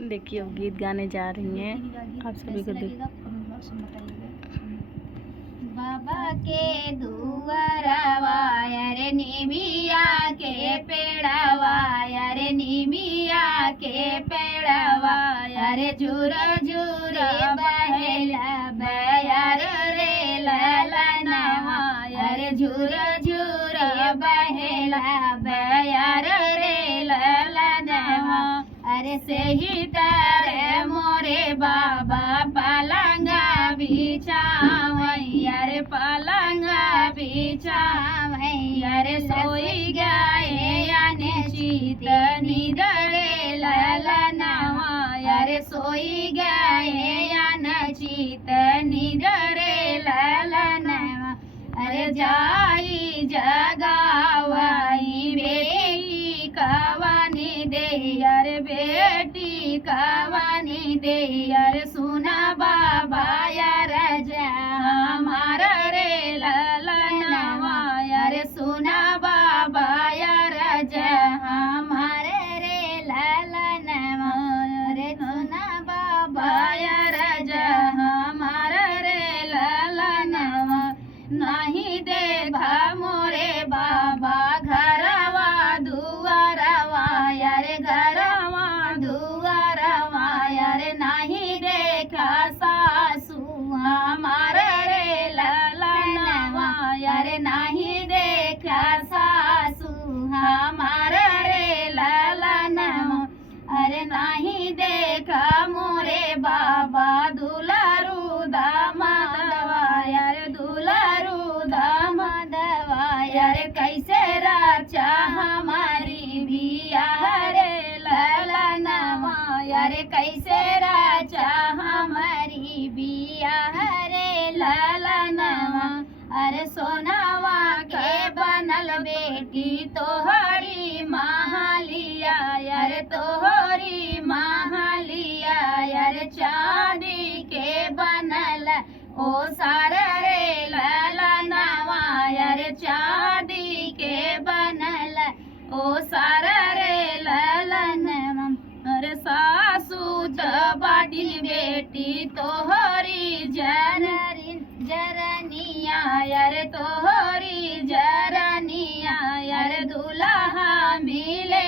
देखिए वो गीत गाने जा रही हैं, आप सभी को देख। बाबा के दुआरवा रे निमिया के पेड़वा रे निमिया के पेड़वा रे झुर झुर बहेला बयार रे ललनवा रे झुर झुर बहेला बयार रे ललनवा अरे सही तारे मोरे बाबा पलंगा बिछावैया रे पलंगा बिछावैया रे सोई गए याने शीत निदरे ललनवा रे सोई गए याने शीत निदरे ललनवा अरे जाई जगावाई बेटी कवानी दे यार बेटी कवानी दे यार सुना बाबा यार हमार रे ललनवा यार सुना बाबा यार हमार रे ललनवा रे सुना बाबा यार हमार रे ललनवा नहीं देखा मोरे बाबा घरवा दुआरवा यारे घरवा दुआरवा यारे नहीं देखा सासू हमार रे ललनवा यारे नहीं देखा सासू हमार रे ललनवा अरे नहीं देखा मोरे बाबा दुलारू दामादवा यारे दुलारू दामादवा यारे कैसे राचा हमारी बियाह रे ललनवा यारे कैसे राचा हमारी बियाह रे ललनवा अरे सोनावा के बनल बेटी तोहरी महालिया यार तोहरी महालिया यार चांदी के बनल ओ सारा रे ललनवा यार चांदी के बनल ओ सारा रे ललनवा अरे सासू त बाटी बेटी तोहरी जरनिया यार तोहरी जरनिया यार दुल्हा मिले